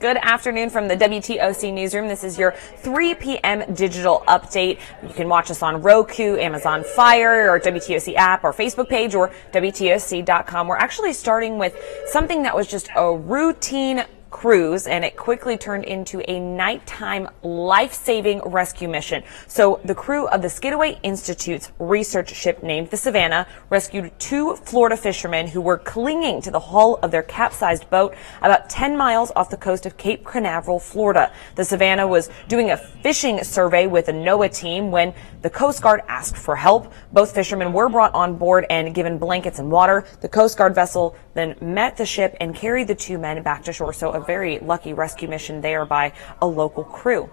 Good afternoon from the WTOC newsroom. This is your 3 p.m. digital update. You can watch us on Roku, Amazon Fire, or WTOC app, or Facebook page, or WTOC.com. We're actually starting with something that was just a routine cruise, and it quickly turned into a nighttime life-saving rescue mission. So the crew of the Skidaway Institute's research ship named the Savannah rescued 2 Florida fishermen who were clinging to the hull of their capsized boat about 10 miles off the coast of Cape Canaveral, Florida. The Savannah was doing a fishing survey with a NOAA team when the Coast Guard asked for help. Both fishermen were brought on board and given blankets and water. The Coast Guard vessel then met the ship and carried the 2 men back to shore. So a very lucky rescue mission there by a local crew.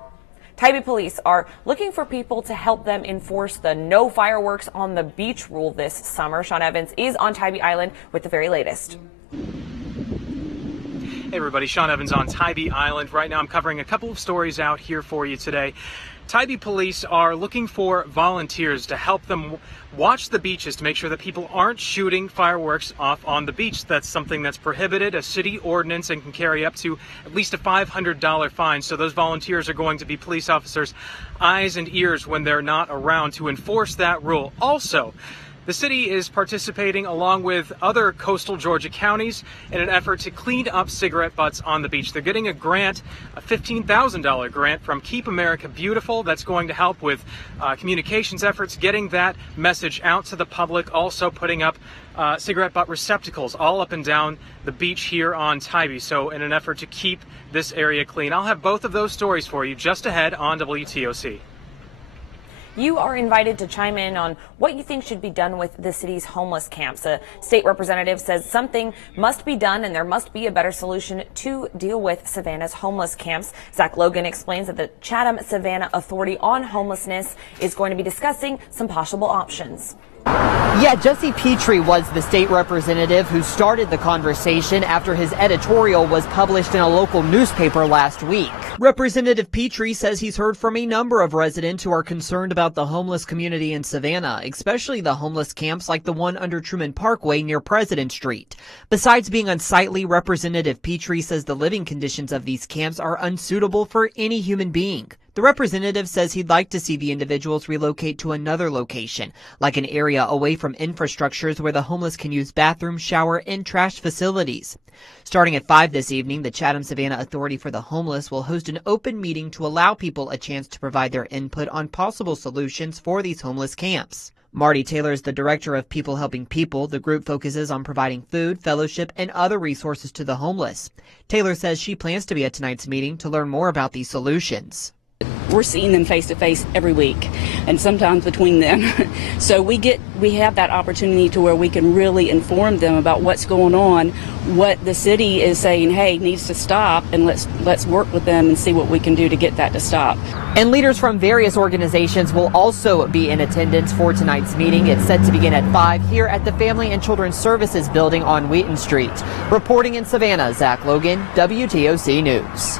Tybee police are looking for people to help them enforce the no fireworks on the beach rule this summer. Sean Evans is on Tybee Island with the very latest. Hey everybody, Sean Evans on Tybee Island. Right now I'm covering a couple of stories out here for you today. Tybee police are looking for volunteers to help them watch the beaches to make sure that people aren't shooting fireworks off on the beach. That's something that's prohibited, a city ordinance, and can carry up to at least a $500 fine. So those volunteers are going to be police officers' eyes and ears when they're not around to enforce that rule. Also, the city is participating along with other coastal Georgia counties in an effort to clean up cigarette butts on the beach. They're getting a grant, a $15,000 grant from Keep America Beautiful. That's going to help with communications efforts, getting that message out to the public, also putting up cigarette butt receptacles all up and down the beach here on Tybee. So in an effort to keep this area clean. I'll have both of those stories for you just ahead on WTOC. You are invited to chime in on what you think should be done with the city's homeless camps. A state representative says something must be done and there must be a better solution to deal with Savannah's homeless camps. Zach Logan explains that the Chatham-Savannah Authority on Homelessness is going to be discussing some possible options. Yeah, Jesse Petrie was the state representative who started the conversation after his editorial was published in a local newspaper last week. Representative Petrie says he's heard from a number of residents who are concerned about the homeless community in Savannah, especially the homeless camps like the one under Truman Parkway near President Street. Besides being unsightly, Representative Petrie says the living conditions of these camps are unsuitable for any human being. The representative says he'd like to see the individuals relocate to another location, like an area away from infrastructures where the homeless can use bathrooms, shower, and trash facilities. Starting at 5 this evening, the Chatham-Savannah Authority for the Homeless will host an open meeting to allow people a chance to provide their input on possible solutions for these homeless camps. Marty Taylor is the director of People Helping People. The group focuses on providing food, fellowship, and other resources to the homeless. Taylor says she plans to be at tonight's meeting to learn more about these solutions. We're seeing them face to face every week, and sometimes between them. So we have that opportunity to where we can really inform them about what's going on, what the city is saying, hey, needs to stop, and let's work with them and see what we can do to get that to stop. And leaders from various organizations will also be in attendance for tonight's meeting. It's set to begin at 5 here at the Family and Children's Services building on Wheaton Street. Reporting in Savannah, Zach Logan, WTOC News.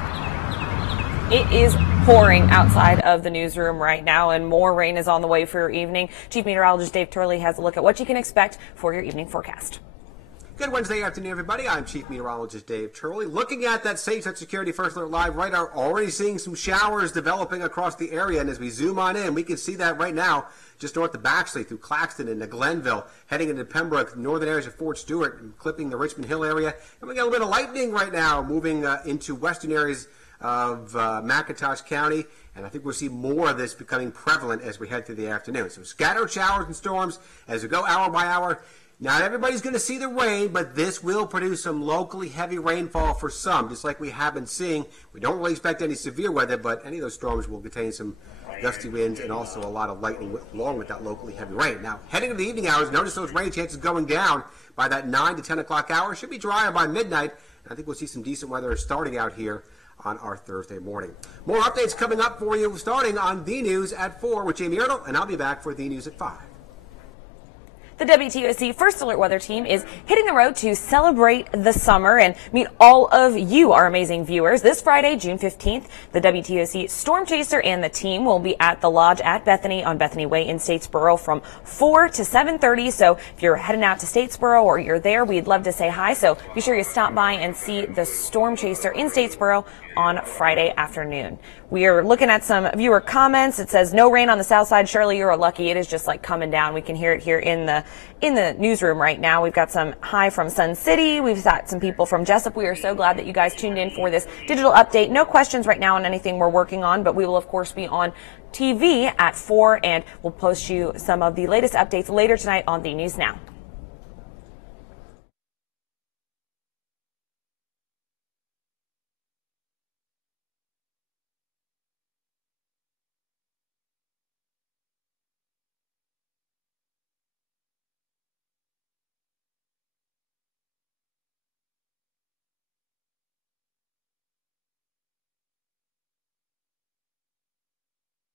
It is pouring outside of the newsroom right now, and more rain is on the way for your evening. Chief Meteorologist Dave Turley has a look at what you can expect for your evening forecast. Good Wednesday afternoon, everybody. I'm Chief Meteorologist Dave Turley. Looking at that SafeSite Security First Alert Live radar, already seeing some showers developing across the area. And as we zoom on in, we can see that right now just north of Baxley through Claxton into Glenville, heading into Pembroke, northern areas of Fort Stewart, and clipping the Richmond Hill area. And we got a little bit of lightning right now moving into western areas of McIntosh County, and I think we'll see more of this becoming prevalent as we head through the afternoon. So scattered showers and storms as we go hour by hour. Not everybody's going to see the rain, but this will produce some locally heavy rainfall for some, just like we have been seeing. We don't really expect any severe weather, but any of those storms will contain some gusty winds and also a lot of lightning along with that locally heavy rain. Now, heading into the evening hours, notice those rain chances going down by that 9 to 10 o'clock hour. Should be drier by midnight, and I think we'll see some decent weather starting out here on our Thursday morning. More updates coming up for you starting on The News at 4 with Jamie Erdahl, and I'll be back for The News at 5. The WTOC First Alert Weather Team is hitting the road to celebrate the summer and meet all of you, our amazing viewers. This Friday, June 15th, the WTOC Storm Chaser and the team will be at the Lodge at Bethany on Bethany Way in Statesboro from 4 to 7:30. So if you're heading out to Statesboro or you're there, we'd love to say hi. So be sure you stop by and see the Storm Chaser in Statesboro on Friday afternoon. We are looking at some viewer comments. It says no rain on the south side. Shirley, you're lucky. It is just like coming down. We can hear it here in the newsroom right now. We've got some hi from Sun City. We've got some people from Jessup. We are so glad that you guys tuned in for this digital update. No questions right now on anything we're working on, but we will of course be on TV at 4, and we'll post you some of the latest updates later tonight on the News Now.